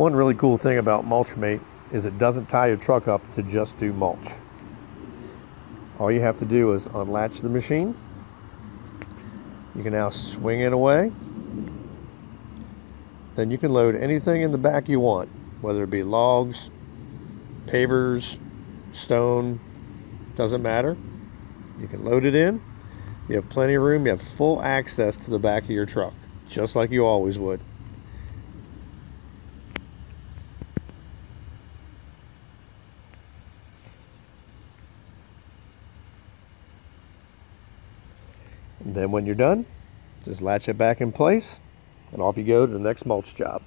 One really cool thing about Mulchmate is it doesn't tie your truck up to just do mulch. All you have to do is unlatch the machine. You can now swing it away. Then you can load anything in the back you want, whether it be logs, pavers, stone, doesn't matter. You can load it in. You have plenty of room. You have full access to the back of your truck, just like you always would. And then when you're done, just latch it back in place and off you go to the next mulch job.